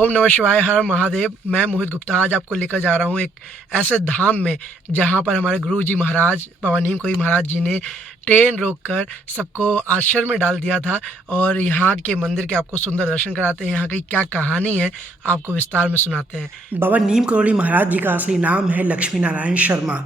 ओम नमः शिवाय, हर महादेव। मैं मोहित गुप्ता आज आपको लेकर जा रहा हूँ एक ऐसे धाम में जहाँ पर हमारे गुरु जी महाराज बाबा नीम कोई महाराज जी ने ट्रेन रोककर सबको आश्चर्य में डाल दिया था। और यहाँ के मंदिर के आपको सुंदर दर्शन कराते हैं। यहाँ की क्या कहानी है आपको विस्तार में सुनाते हैं। बाबा नीम करोली महाराज जी का असली नाम है लक्ष्मी नारायण शर्मा।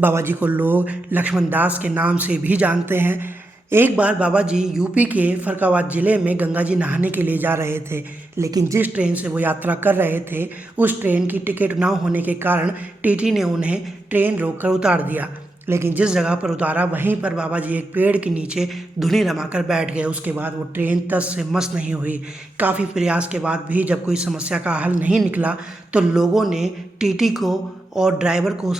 बाबा जी को लोग लक्ष्मण दास के नाम से भी जानते हैं। एक बार बाबा जी यूपी के फरकाबाद ज़िले में गंगा जी नहाने के लिए जा रहे थे, लेकिन जिस ट्रेन से वो यात्रा कर रहे थे उस ट्रेन की टिकट ना होने के कारण टीटी ने उन्हें ट्रेन रोककर उतार दिया। लेकिन जिस जगह पर उतारा वहीं पर बाबा जी एक पेड़ के नीचे धुनी रमाकर बैठ गए। उसके बाद वो ट्रेन तस से मस नहीं हुई। काफ़ी प्रयास के बाद भी जब कोई समस्या का हल नहीं निकला तो लोगों ने टीटी को और ड्राइवर को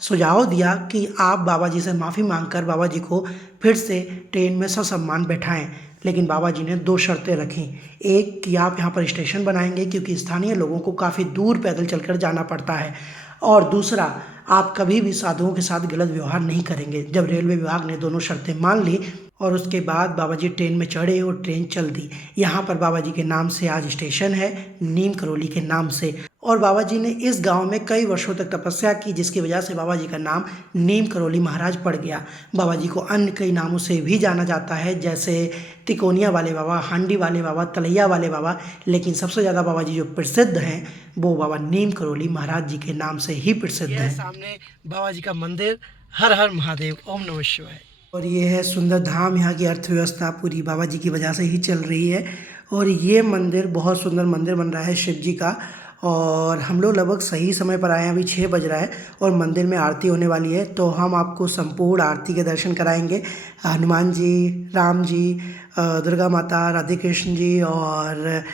सुझाव दिया कि आप बाबा जी से माफ़ी मांगकर बाबा जी को फिर से ट्रेन में ससम्मान बैठाएं। लेकिन बाबा जी ने 2 शर्तें रखीं। एक कि आप यहाँ पर स्टेशन बनाएंगे क्योंकि स्थानीय लोगों को काफ़ी दूर पैदल चलकर जाना पड़ता है, और दूसरा, आप कभी भी साधुओं के साथ गलत व्यवहार नहीं करेंगे। जब रेलवे विभाग ने दोनों शर्तें मान ली और उसके बाद बाबा जी ट्रेन में चढ़े और ट्रेन चल दी। यहाँ पर बाबा जी के नाम से आज स्टेशन है, नीम करोली के नाम से। और बाबा जी ने इस गांव में कई वर्षों तक तपस्या की, जिसकी वजह से बाबा जी का नाम नीम करोली महाराज पड़ गया। बाबा जी को अन्य कई नामों से भी जाना जाता है, जैसे तिकोनिया वाले बाबा, हांडी वाले बाबा, तलैया वाले बाबा, लेकिन सबसे ज़्यादा बाबा जी जो प्रसिद्ध हैं वो बाबा नीम करोली महाराज जी के नाम से ही प्रसिद्ध है। सामने बाबा जी का मंदिर। हर हर महादेव, ओम नमः शिवाय। और ये है सुंदर धाम। यहाँ की अर्थव्यवस्था पूरी बाबा जी की वजह से ही चल रही है। और ये मंदिर बहुत सुंदर मंदिर बन रहा है शिव जी का। और हम लोग लगभग सही समय पर आए हैं, अभी 6 बज रहा है और मंदिर में आरती होने वाली है, तो हम आपको संपूर्ण आरती के दर्शन कराएंगे। हनुमान जी, राम जी, दुर्गा माता, राधे कृष्ण जी और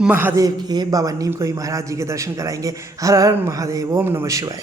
महादेव के, बाबा नीम कोई महाराज जी के दर्शन कराएंगे। हर हर महादेव, ओम नमः शिवाय।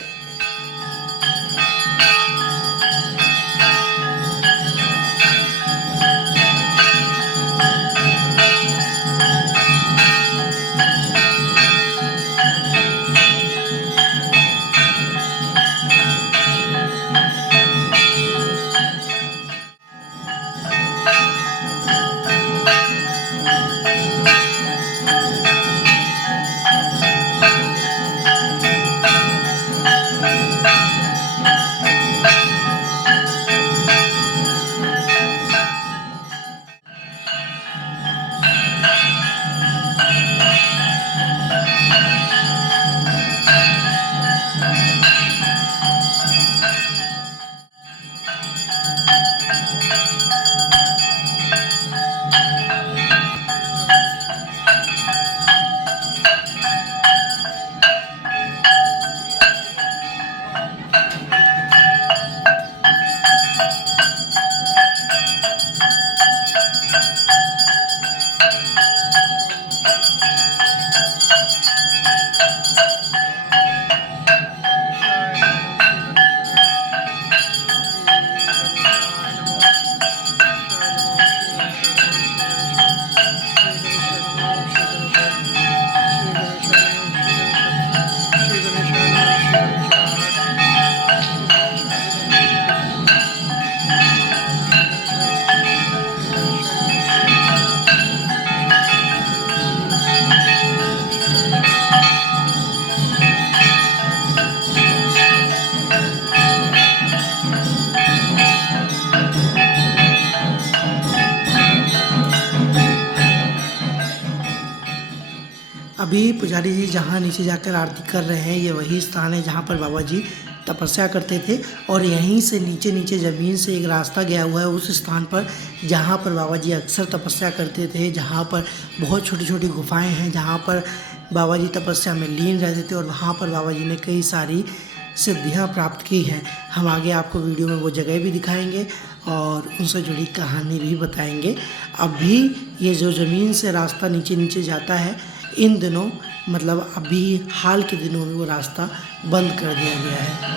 अभी पुजारी जी जहाँ नीचे जाकर आरती कर रहे हैं, ये वही स्थान है जहाँ पर बाबा जी तपस्या करते थे। और यहीं से नीचे नीचे ज़मीन से एक रास्ता गया हुआ है उस स्थान पर जहाँ पर बाबा जी अक्सर तपस्या करते थे, जहाँ पर बहुत छोटी छोटी गुफाएं हैं, जहाँ पर बाबा जी तपस्या में लीन रहते थे और वहाँ पर बाबा जी ने कई सारी सिद्धियाँ प्राप्त की हैं। हम आगे आपको वीडियो में वो जगह भी दिखाएंगे और उनसे जुड़ी कहानी भी बताएंगे। अभी ये जो ज़मीन से रास्ता नीचे नीचे जाता है, इन दिनों मतलब अभी हाल के दिनों में वो रास्ता बंद कर दिया गया है।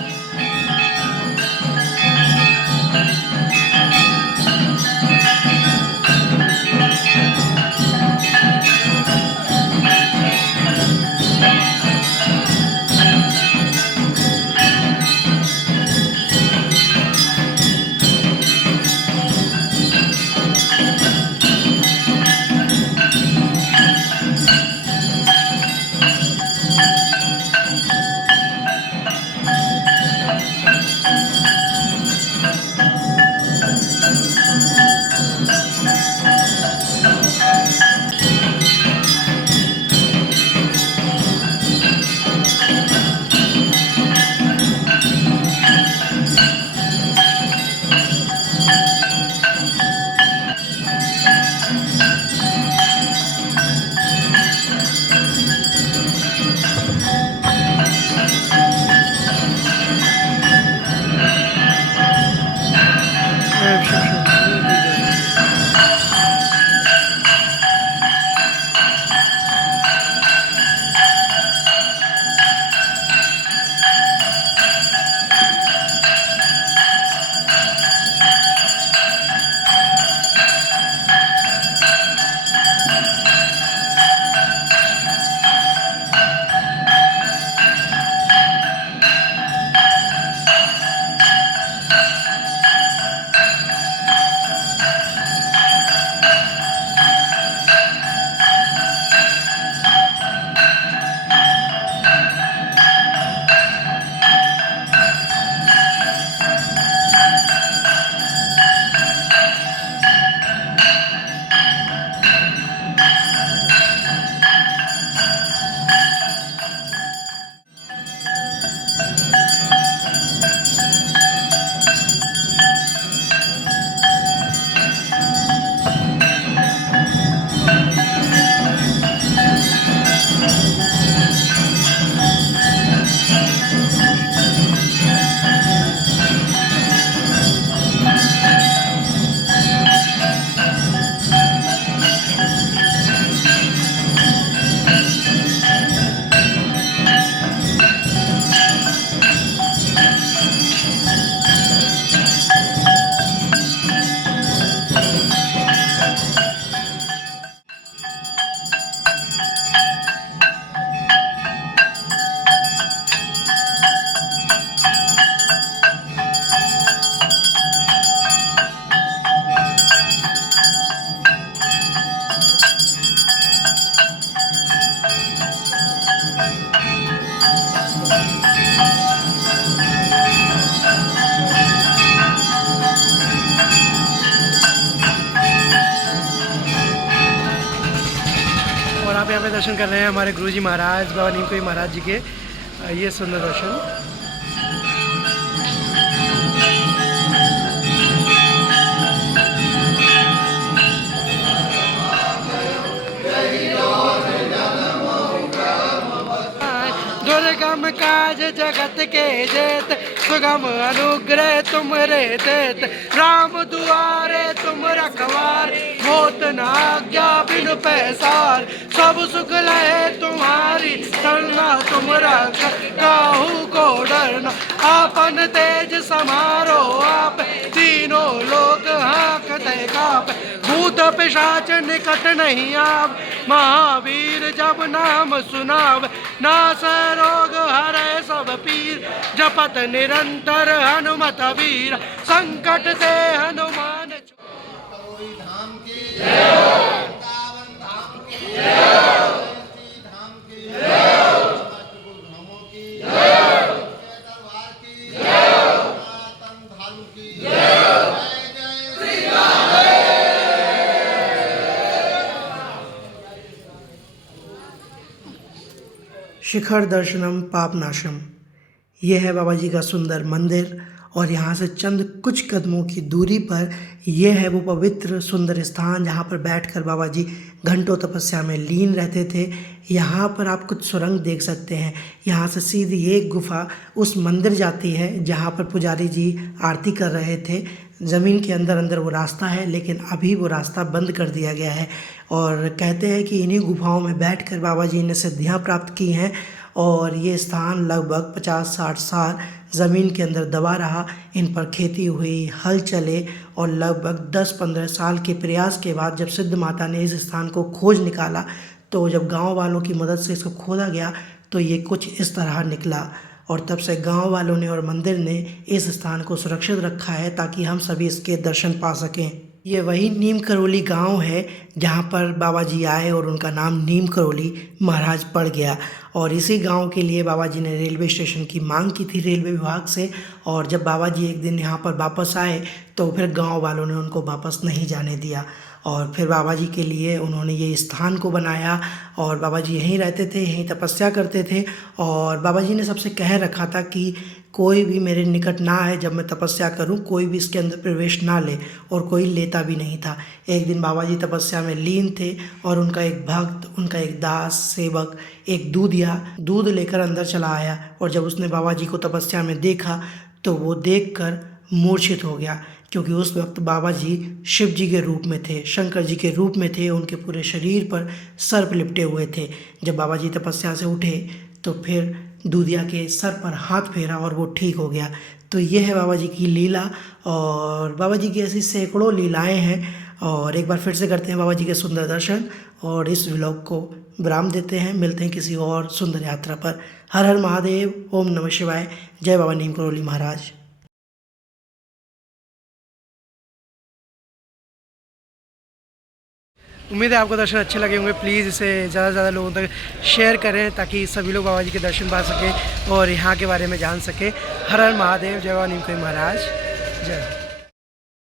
और आप यहाँ पे दर्शन कर रहे हैं हमारे गुरुजी महाराज बाबा नीमकोई महाराज जी के। ये सुंदर दर्शन। दुर्गम काज जगत के जेत, सुगम अनुग्रह तुमरे देत। राम दुआरे तुम रखवार, होत न आज्ञा बिनु पैसार। सब सुख लहे तुम्हारी शरणा, तुम रख काहू को डरना। आपन तेज समारो आप, तीनों लोक हाँकते काप। भूत पिशाच निकट नहीं आव, महावीर जब नाम सुनाव। नास रोग हरै सब पीर, जपत निरंतर हनुमत वीर। संकट ते हनुमान धाम की वृंदावन धाम की धाम की धामों की दरबार की सनातन धर्म की जय जय श्री राम। शिखर दर्शनम पापनाशम, यह है बाबा जी का सुंदर मंदिर। और यहाँ से चंद कुछ कदमों की दूरी पर यह है वो पवित्र सुंदर स्थान जहाँ पर बैठकर बाबा जी घंटों तपस्या में लीन रहते थे। यहाँ पर आप कुछ सुरंग देख सकते हैं। यहाँ से सीधी एक गुफा उस मंदिर जाती है जहाँ पर पुजारी जी आरती कर रहे थे। ज़मीन के अंदर अंदर वो रास्ता है, लेकिन अभी वो रास्ता बंद कर दिया गया है। और कहते हैं कि इन्हीं गुफाओं में बैठकर बाबा जी ने सिद्धियाँ प्राप्त की हैं। और ये स्थान लगभग 50-60 साल ज़मीन के अंदर दबा रहा। इन पर खेती हुई, हल चले, और लगभग 10-15 साल के प्रयास के बाद जब सिद्ध माता ने इस स्थान को खोज निकाला, तो जब गांव वालों की मदद से इसको खोदा गया तो ये कुछ इस तरह निकला। और तब से गांव वालों ने और मंदिर ने इस स्थान को सुरक्षित रखा है ताकि हम सभी इसके दर्शन पा सकें। ये वही नीम करौली गांव है जहां पर बाबा जी आए और उनका नाम नीम करौली महाराज पड़ गया। और इसी गांव के लिए बाबा जी ने रेलवे स्टेशन की मांग की थी रेलवे विभाग से। और जब बाबा जी एक दिन यहाँ पर वापस आए तो फिर गांव वालों ने उनको वापस नहीं जाने दिया और फिर बाबा जी के लिए उन्होंने ये स्थान को बनाया और बाबा जी यहीं रहते थे, यहीं तपस्या करते थे। और बाबा जी ने सबसे कह रखा था कि कोई भी मेरे निकट ना आए, जब मैं तपस्या करूं कोई भी इसके अंदर प्रवेश ना ले, और कोई लेता भी नहीं था। एक दिन बाबा जी तपस्या में लीन थे और उनका एक भक्त, उनका एक दास सेवक एक दूध लेकर अंदर चला आया और जब उसने बाबा जी को तपस्या में देखा तो वो देखकर मूर्छित हो गया, क्योंकि उस वक्त बाबा जी शिव जी के रूप में थे, शंकर जी के रूप में थे, उनके पूरे शरीर पर सर्प लिपटे हुए थे। जब बाबा जी तपस्या से उठे तो फिर दूधिया के सर पर हाथ फेरा और वो ठीक हो गया। तो ये है बाबा जी की लीला और बाबा जी की ऐसी सैकड़ों लीलाएं हैं। और एक बार फिर से करते हैं बाबा जी के सुंदर दर्शन और इस व्लॉग को विराम देते हैं। मिलते हैं किसी और सुंदर यात्रा पर। हर हर महादेव, ओम नमः शिवाय, जय बाबा नीम करोली महाराज। उम्मीद है आपको दर्शन अच्छे लगे होंगे। प्लीज़ इसे ज़्यादा से ज़्यादा लोगों तक शेयर करें ताकि सभी लोग बाबा जी के दर्शन पा सकें और यहाँ के बारे में जान सकें। हर हर महादेव, जय बाबा नीम करोली महाराज, जय।